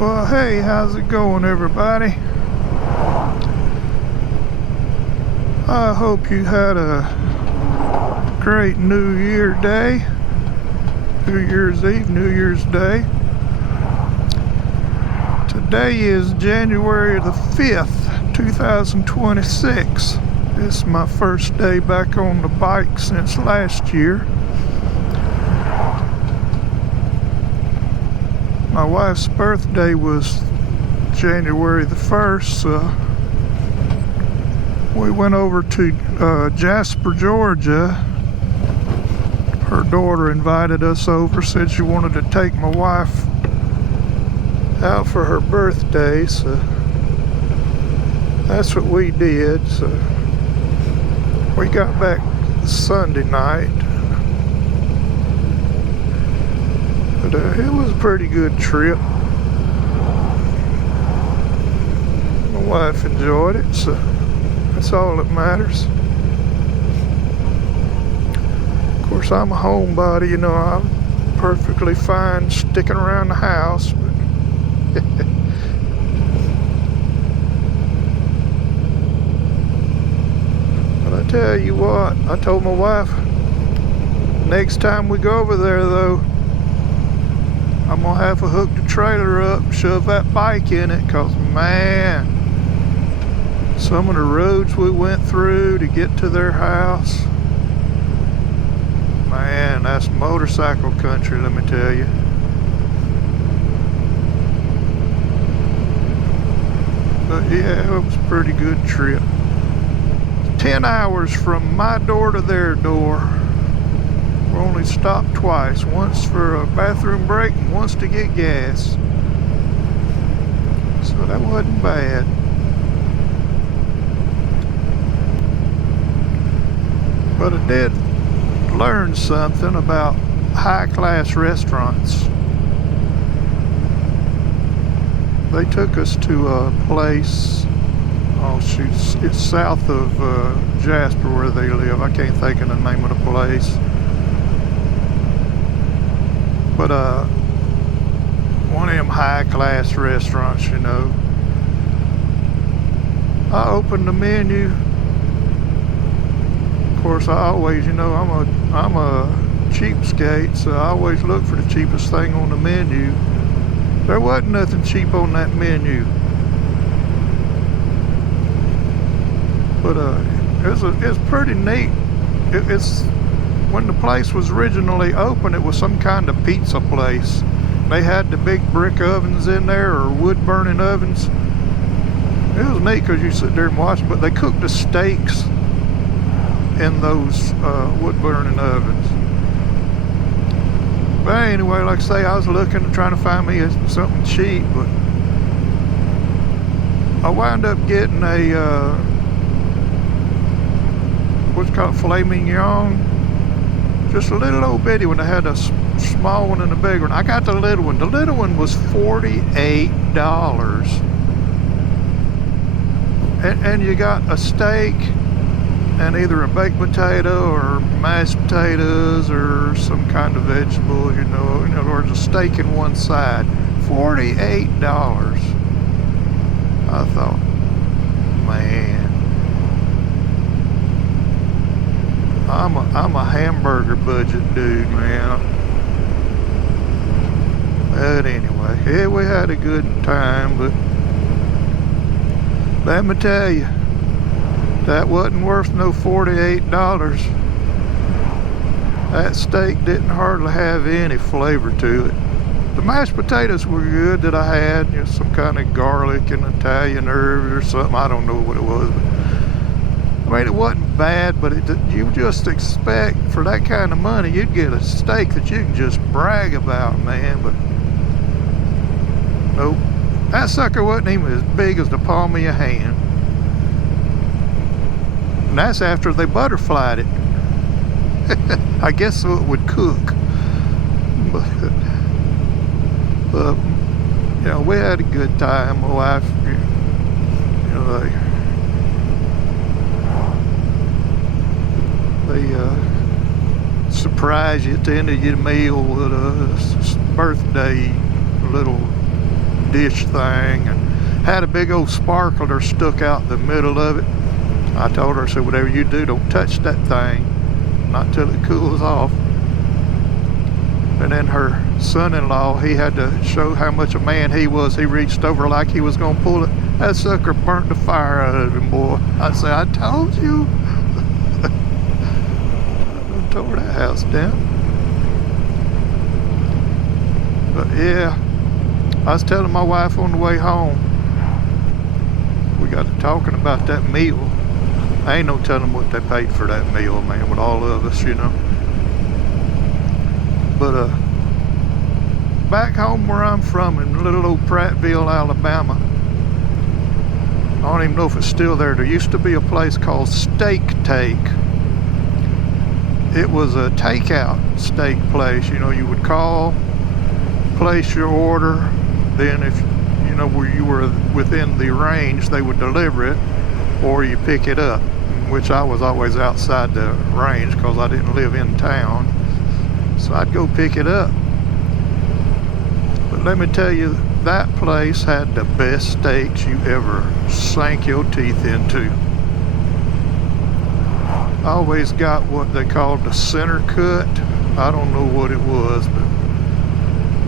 Well, hey, how's it going, everybody? I hope you had a great New Year day, New Year's Eve, New Year's Day. Today is January the 5th, 2026. This is my first day back on the bike since last year. My wife's birthday was January the 1st, so we went over to Jasper, Georgia. Her daughter invited us over, said she wanted to take my wife out for her birthday, so that's what we did. So we got back Sunday night. But it was a pretty good trip. My wife enjoyed it, so that's all that matters. Of course, I'm a homebody, you know, I'm perfectly fine sticking around the house, but but I tell you what, I told my wife, next time we go over there though, I'm gonna have to hook the trailer up and shove that bike in it, cause man, some of the roads we went through to get to their house, man, that's motorcycle country, let me tell you. But yeah, it was a pretty good trip. 10 hours from my door to their door. We only stopped twice, once for a bathroom break and once to get gas. So that wasn't bad. But I did learn something about high-class restaurants. They took us to a place, oh shoot, it's south of Jasper where they live. I can't think of the name of the place. But one of them high-class restaurants, you know. I opened the menu. Of course, I always, you know, I'm a cheapskate, so I always look for the cheapest thing on the menu. There wasn't nothing cheap on that menu. But it's pretty neat. It's when the place was originally open, it was some kind of pizza place. They had the big brick ovens in there, or wood burning ovens. It was neat because you sit there and watch, but they cooked the steaks in those wood burning ovens. But anyway, like I say, I was looking, trying to find me something cheap, but I wound up getting a what's called filet mignon. Just a little old bitty one. They had a small one and a big one. I got the little one. The little one was $48. And you got a steak and either a baked potato or mashed potatoes or some kind of vegetables, you know. In other words, a steak in one side. $48. I thought, man. I'm a hamburger budget dude, man. But anyway, yeah, we had a good time, but let me tell you, that wasn't worth no $48. That steak didn't hardly have any flavor to it. The mashed potatoes were good that I had, you know, some kind of garlic and Italian herbs or something. I don't know what it was, but I mean, it wasn't bad, but you just expect for that kind of money, you'd get a steak that you can just brag about, man. But nope, that sucker wasn't even as big as the palm of your hand. And that's after they butterflied it. I guess so it would cook. But you know, we had a good time. My wife, you know, they surprise you at the end of your meal with a birthday little dish thing, and had a big old sparkler stuck out the middle of it. I told her, I said, whatever you do, don't touch that thing, not till it cools off. And then her son-in-law, he had to show how much a man he was. He reached over like he was gonna pull it. That sucker burnt the fire out of him, boy. I said, I told you. I tore that house down. But yeah, I was telling my wife on the way home, we got to talking about that meal. I ain't no telling what they paid for that meal, man, with all of us, you know. But back home where I'm from, in little old Prattville, Alabama, I don't even know if it's still there. There used to be a place called Steak Take. It was a takeout steak place. You know, you would call, place your order, then if you know where you were within the range, they would deliver it, or you pick it up, which I was always outside the range because I didn't live in town, so I'd go pick it up. But let me tell you, that place had the best steaks you ever sank your teeth into. I always got what they called the center cut. I don't know what it was, but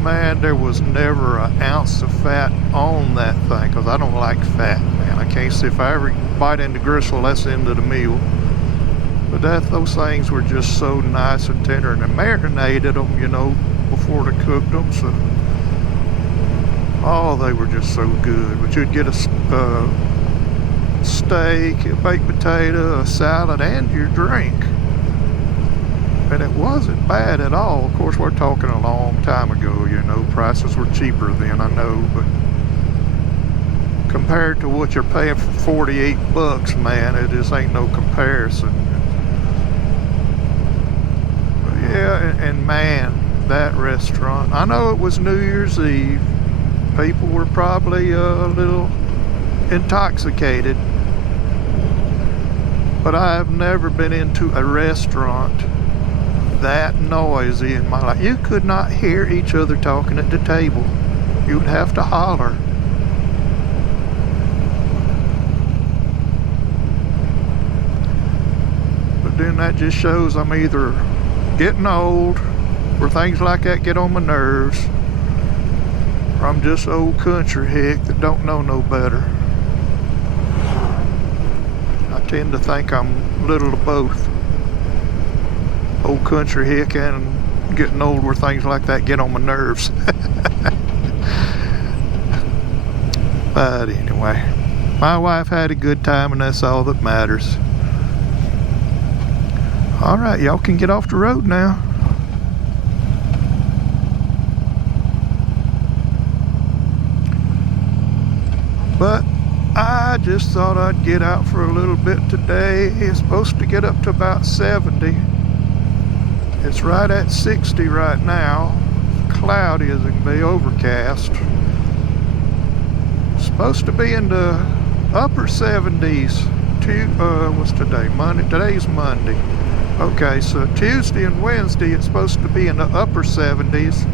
man, there was never an ounce of fat on that thing, because I don't like fat, man. I can't see, if I ever bite into gristle, that's the end of the meal. But those things were just so nice and tender, and they marinated them, you know, before they cooked them, so oh, they were just so good. But you'd get a steak, a baked potato, a salad, and your drink. And it wasn't bad at all. Of course, we're talking a long time ago, you know. Prices were cheaper then, I know, but compared to what you're paying for 48 bucks, man, it just ain't no comparison. But yeah, and man, that restaurant, I know it was New Year's Eve. People were probably a little intoxicated, but I have never been into a restaurant that noisy in my life. You could not hear each other talking at the table. You would have to holler. But then that just shows I'm either getting old, or things like that get on my nerves, or I'm just old country hick that don't know no better. I tend to think I'm a little of both. Old country hick and getting old where things like that get on my nerves. But anyway, my wife had a good time, and that's all that matters. All right, y'all can get off the road now. But I just thought I'd get out for a little bit today. It's supposed to get up to about 70. It's right at 60 right now. It's cloudy as it can be, overcast. It's supposed to be in the upper 70s. What's today? Monday? Today's Monday. Okay, so Tuesday and Wednesday it's supposed to be in the upper 70s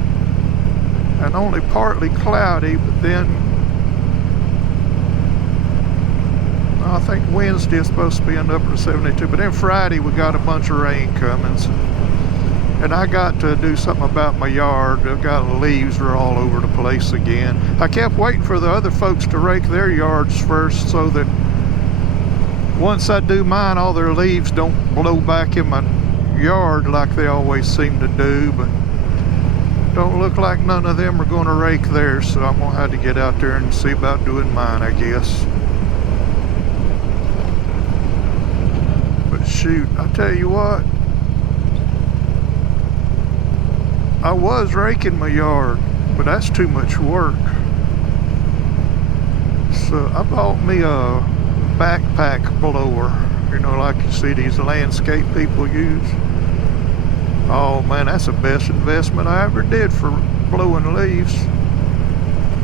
and only partly cloudy, but then I think Wednesday is supposed to be in the upper 72, but then Friday we got a bunch of rain coming. So, and I got to do something about my yard. I've got leaves are all over the place again. I kept waiting for the other folks to rake their yards first, so that once I do mine, all their leaves don't blow back in my yard like they always seem to do. But don't look like none of them are going to rake theirs, so I'm going to have to get out there and see about doing mine, I guess. But shoot, I tell you what, I was raking my yard, but that's too much work. So I bought me a backpack blower, you know, like you see these landscape people use. Oh man, that's the best investment I ever did for blowing leaves.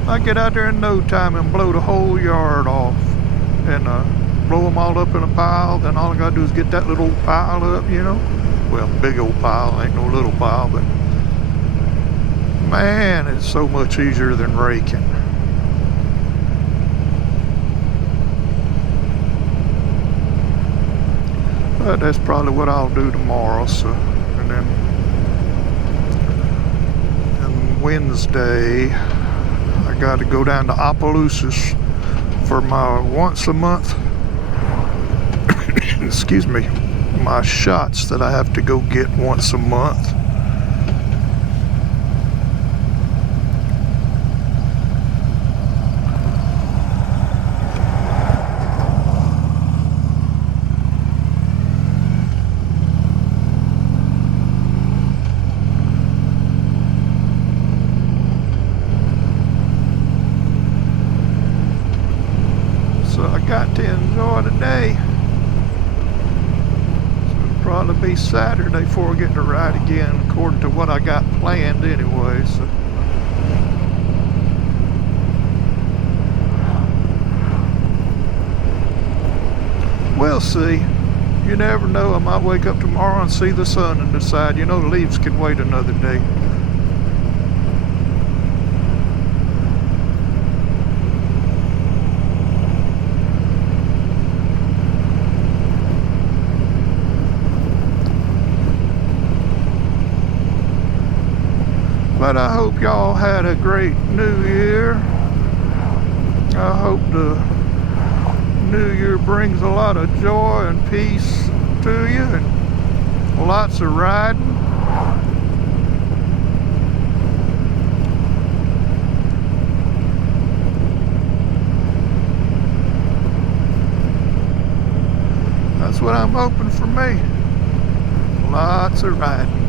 I get out there in no time and blow the whole yard off, and blow them all up in a pile. Then all I gotta do is get that little pile up, you know. Well, big old pile, ain't no little pile, but man, it's so much easier than raking. But that's probably what I'll do tomorrow. So, and then on Wednesday, I got to go down to Opelousas for my once a month, excuse me, my shots that I have to go get once a month. So I got to enjoy the day. So it'll probably be Saturday before I get to ride again, according to what I got planned anyway. So we'll see. You never know. I might wake up tomorrow and see the sun and decide, the leaves can wait another day. But I hope y'all had a great New Year. I hope the New Year brings a lot of joy and peace to you and lots of riding. That's what I'm hoping for me. Lots of riding.